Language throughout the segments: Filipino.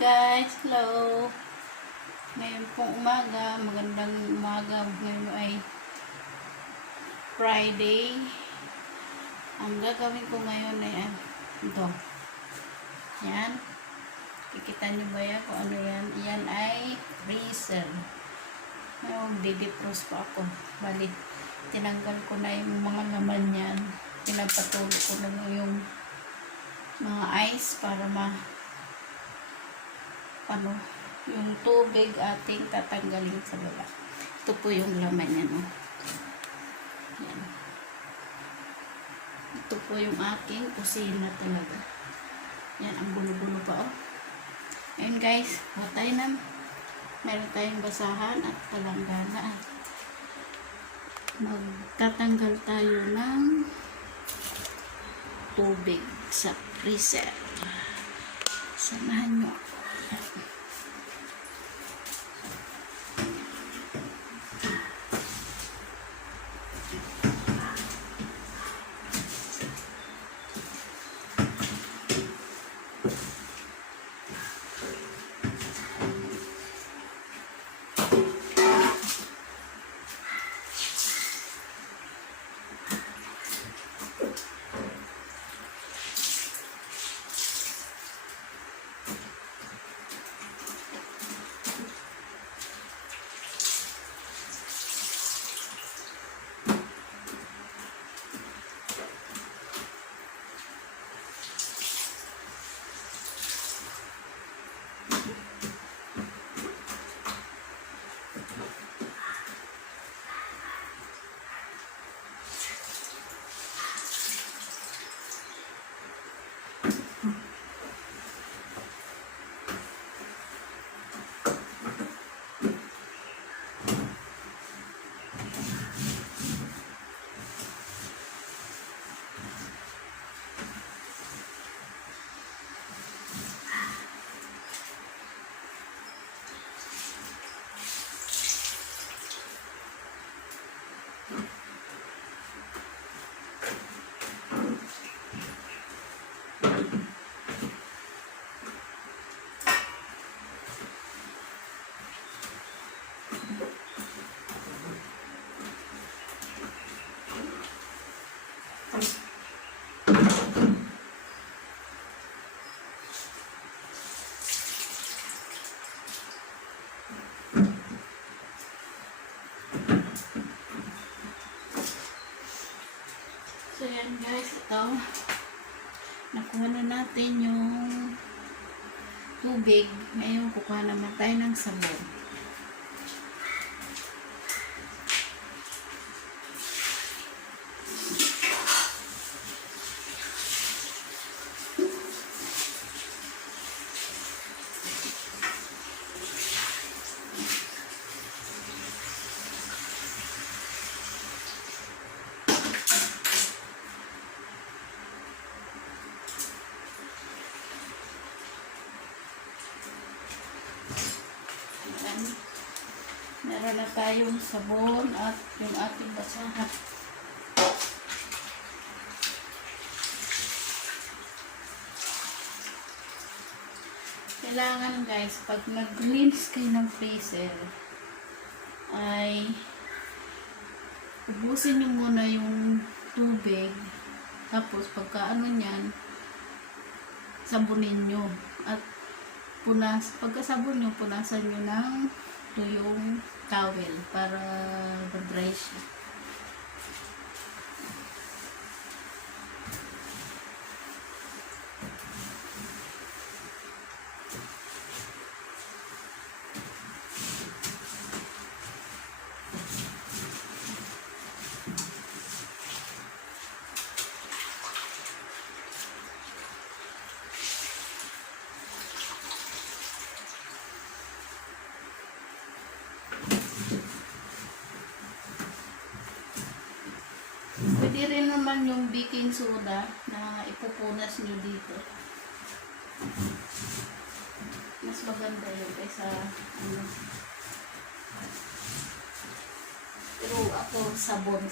Guys, hello. Ngayon pong umaga, magandang umaga. Ngayon ay Friday. Ang gagawin ko ngayon ay ito. Yan. Kikita nyo ba yan kung ano yan? Yan ay freezer. Ngayon, didipros pa ako. Bali, tinanggal ko na yung mga laman yan. Pinapatulo ko na yung mga ice para yung tubig ating tatanggalin sa baba. Ito po yung laman niya, no? Yan. Ito po yung aking kusina talaga. Yan, ang gulo-gulo pa, oh. Ayun, guys, tayo na. Meron tayong basahan at palanggana. Magtatanggal tayo ng tubig sa freezer. Samahan nyo ako. So yan, guys, ito nakuha na natin yung tubig. Ngayon kukuha naman tayo ng sabon. Meron na tayong sabon at yung ating basahan. Kailangan, guys, pag nag-rinse kayo ng freezer ay ubusin nyo muna yung tubig, tapos pagka niyan, sabunin nyo at pagkasabon nyo, punasan nyo ng yung towel para mag-dry siya. Pwede rin naman yung baking soda na ipupunas nyo dito. Mas maganda yun kaysa pero ako sabon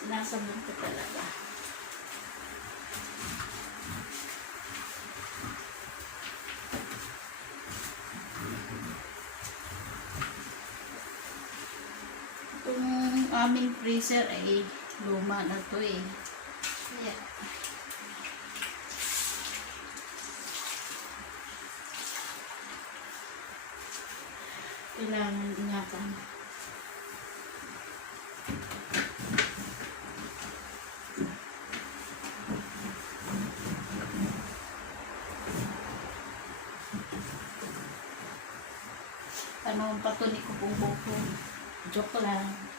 sinasabon ko talaga. aming freezer ay luma na to eh. Yeah. Kailangan ingatan. Ano pa to ni Kupong Boko? Joke lang.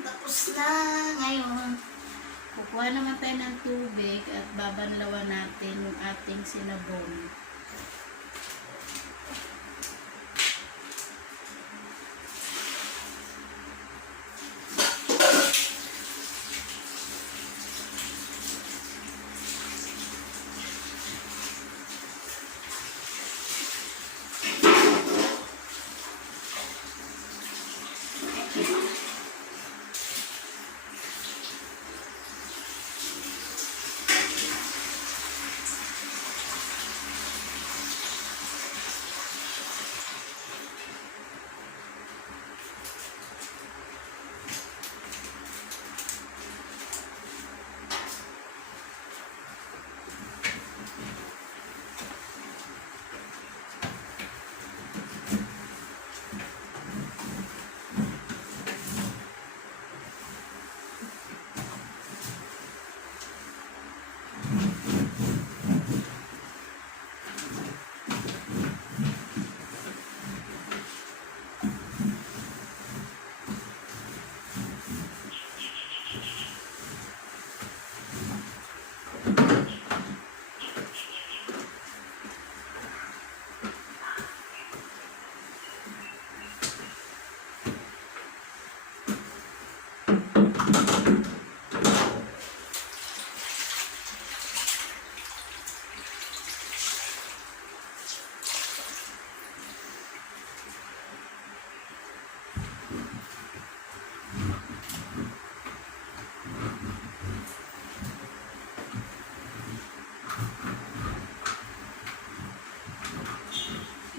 Tapos na ngayon. Kukuha naman tayo ng tubig at babanlawan natin yung ating sinabon.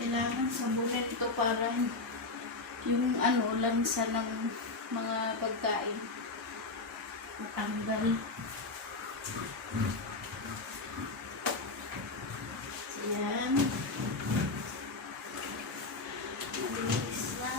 Kailangan sambunin ito para yung lansa ng mga pagkain matanggal. So, yan. Malinis na.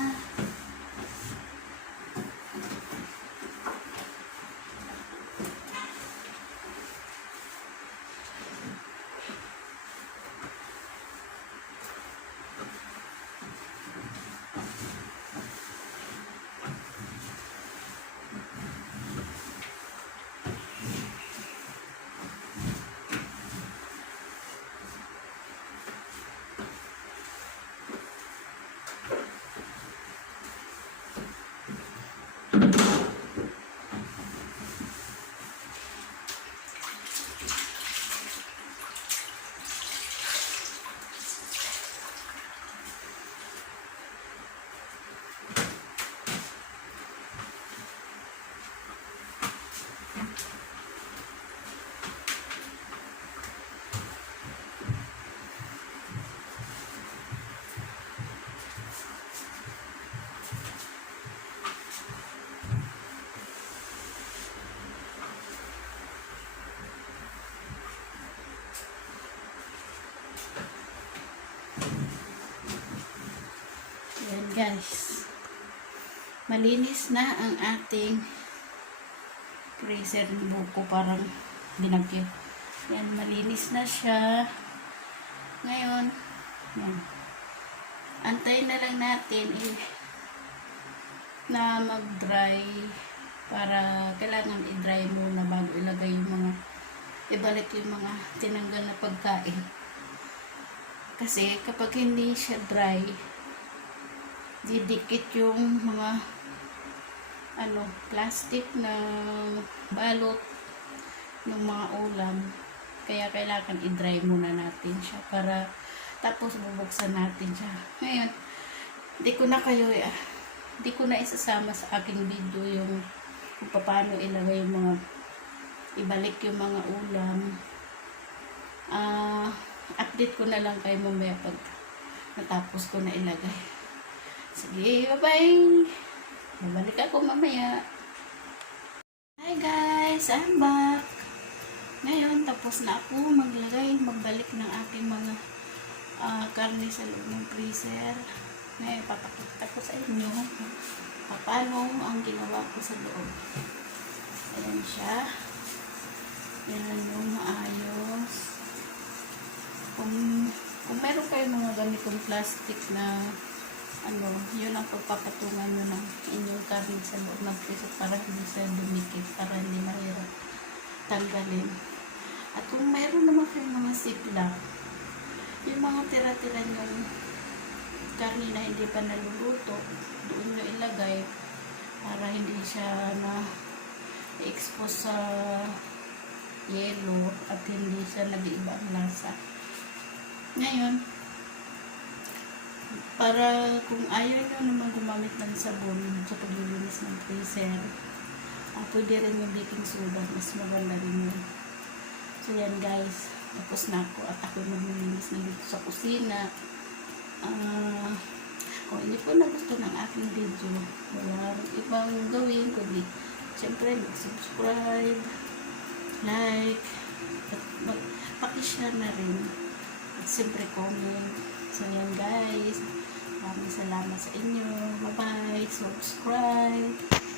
Yan guys. Malinis na ang ating freezer buko, parang binagyo. Yan, malinis na siya. Ngayon, yan. Antayin na lang natin na mag-dry para kailangan i-dry muna bago ilagay yung mga ibalik yung mga tinanggal na pagkain. Kasi kapag hindi siya dry, didikit yung mga plastic na balot ng mga ulam. Kaya kailangan i-dry muna natin siya para tapos bubuksan natin siya. Ngayon, hindi ko na isasama sa aking video yung kung paano ilagay yung mga ibalik yung mga ulam. Update ko na lang kayo mamaya pag natapos ko na ilagay. Sige, bye-bye! Babalik ako mamaya. Hi guys! I'm back! Ngayon, tapos na ako magbalik ng aking mga karne sa loob ng freezer. Ngayon, papakita ko sa inyo paano ang ginawa ko sa loob. Ayan siya. Ayan yung maayos. Kung meron kayo mga ganitong plastic na yun ang pagpapatungan nyo ng inyong karne sa loob ng freezer para hindi siya dumikit, para hindi mahirap tanggalin. At kung meron naman kayong mga ziplock, yung mga tira-tira yung karne na hindi pa naluluto, doon nyo ilagay para hindi siya na-expose sa yelo at hindi siya nag-iiba ang lasa. Ngayon, para kung ayaw nyo naman gumamit ng sabon sa paglilinis ng freezer, pwede rin yung baking soda, mas maganda rin yun. So yan guys, tapos na ako at ako maglilinis na dito sa kusina. Kung hindi po nagusto ng aking video, wala ibang gawin, kundi siyempre mag-subscribe, like, at paki-share na rin, at siyempre comment. So yan guys, maraming salamat sa inyo. Bye bye, subscribe.